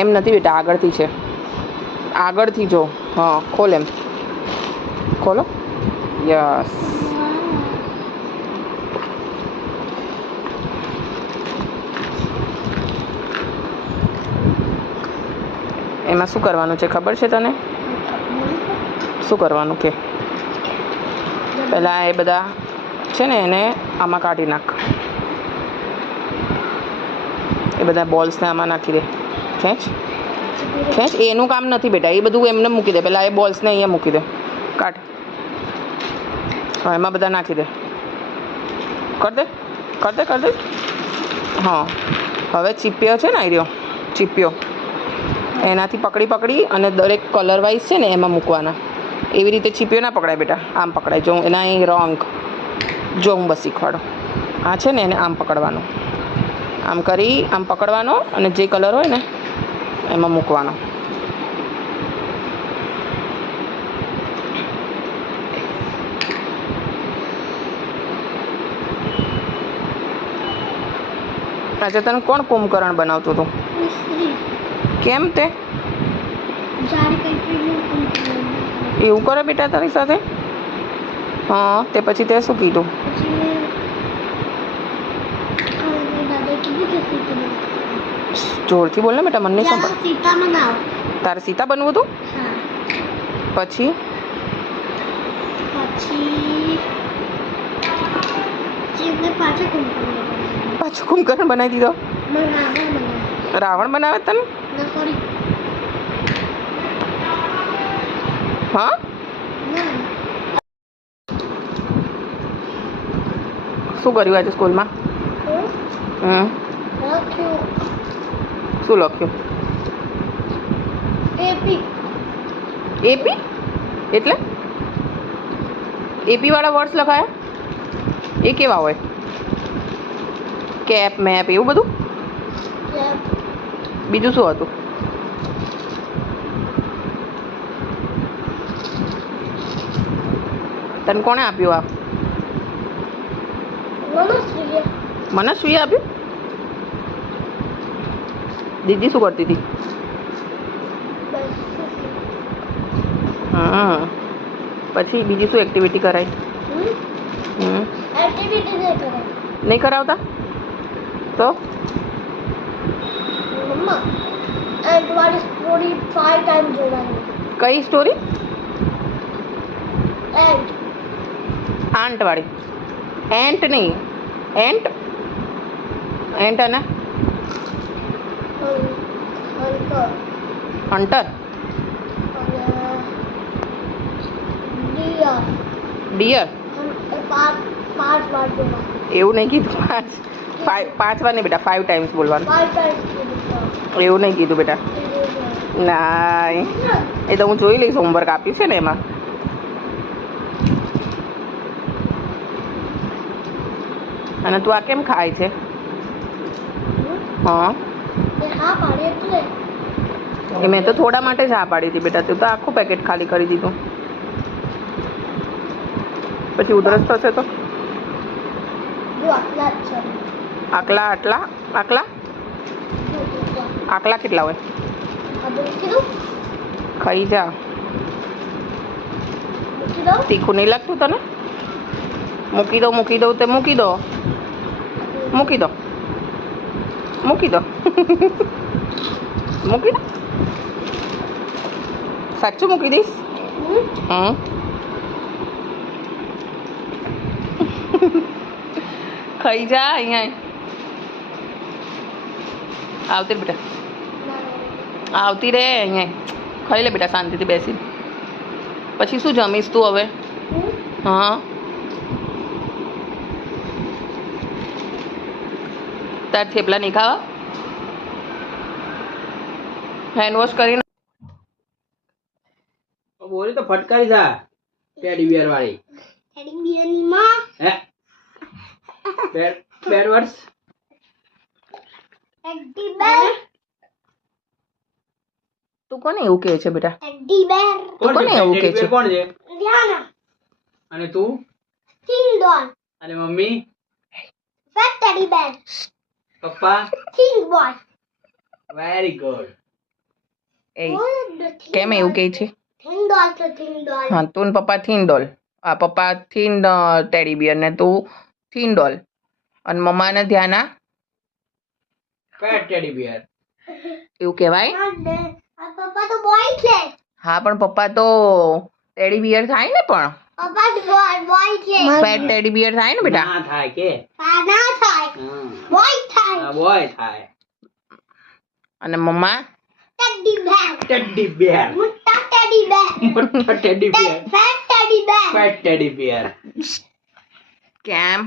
એમ નથી બેટા, આગળથી છે, આગળથી જો. હા ખોલ, એમ ખોલો. યસ. એમાં શું કરવાનું છે ખબર છે તને? શું કરવાનું કે પહેલાં એ બધા છે ને એને આમાં કાઢી નાખ. એ બધા બોલ્સને આમાં નાખી દે. ખેંચ ખેંચ. એનું કામ નથી બેટા, એ બધું એમને મૂકી દે. પહેલાં એ બોલ્સને અહીંયા મૂકી દે. કાઢ. હા એમાં બધા નાખી દે. કર દે કર દે કર દે. હા હવે ચીપિયો છે ને, આર્યો ચીપિયો, એનાથી પકડી અને દરેક કલર વાઇઝ છે ને એમાં મૂકવાના. એવી રીતે ચીપિયો ના પકડાય બેટા, આમ પકડાય. જો એના અહીં રોંગ. જો હું બસ શીખવાડો. આ છે ને એને આમ પકડવાનું, આમ કરી આમ પકડવાનો અને જે કલર હોય ને એમાં મૂકવાનો. આજે તને કોણ કુંભકરણ બનાવતું હતું? કેમ તે એવું કરે બેટા તારી સાથે? હા તે પછી તે શું કીધું? જોરથી બોલ ને બેટા, મને નહીં સાંભળ. તારે સીતા બનવું હતું? પછી પાછું કુંભકરણ બનાવી દીધો? રાવણ બનાવે તને? હા શું કર્યું આજે સ્કૂલમાં? શું લખ્યું? એપી એટલે એપી વાળા વર્ડ્સ લખાયા? એ કેવા હોય? કેપ, મેપ, એવું બધું? બીજું શું હતું? તને કોણે આપ્યું આ? મનસ્વીએ આપ્યું? દીદી શું કરતી હતી? હા પછી બીજી શું એક્ટિવિટી કરાય? નહીં કરાવતા તો? કઈ સ્ટોરી? આંટ વાળી? એન્ટ નહીં, એન્ટ એન્ટ અને હન્ટર. ડિયર એવું નહીં કીધું. પાંચ વાર નહીં બેટા, 5 ટાઈમ્સ બોલવાનું. એવું નહીં કીધું બેટા. ના એ તો હું જોઈ લઈશ, હોમવર્ક આપ્યું છે ને એમાં. અને તું આ કેમ ખાય છે? હા એ મેં તો થોડા માટે જ હા પાડી હતી બેટા, તું તો આખું પેકેટ ખાલી કરી દીધું. પછી ઉધરસ થશે તો? આકલા આટલા આકલા આકલા કેટલા હોય? ખાઈ જા. તીખું નહીં લાગતું તને? મૂકી દો મૂકી દો તે મૂકી દો મૂકી દો મૂકી દો મૂકી દો. સાચું મૂકી દઈશ? ખાઈ જા. અહીંયા આવતી રે બેટા, આવતી રે અહીંયા. ખાઈ લે બેટા શાંતિથી બેસીને. પછી શું જમીશ તું હવે? હા તાર થેપલા નહીં ખાવા? હેન્ડ વોશ કરીને બોલી તો ફટકારી જા. ટેડી બિયર વાળી. ટેડી બિયર ની માં હે બેડ વર્ડ્સ. ટેડી બેર. તું કોને એવું કહે છે બેટા? ટેડી બેર. તું કોને એવું કહે છે? કોણ છે? રિયાના. અને તું? કિંગડોન. અને મમ્મી? Fat teddy bear. પપ્પા? King boy. Very good. એ કેમ એવું કહે છે હા તું ને પપ્પા થીન ડોલ પપ્પા થીન ટેડી બિયર ને તું થીન ડોલ અને મમ્માને ધ્યાના ફેટ ટેડી બિયર. એવું કહેવાય હા પણ પપ્પા તો ટેડી બિયર થાય ને પણ ફેટ ટેડી બિયર થાય ને બેટા ના થાય કે બોય થાય. અને મમ્મા ટેડી બિયર મોટા teddy beer fat teddy beer કેમ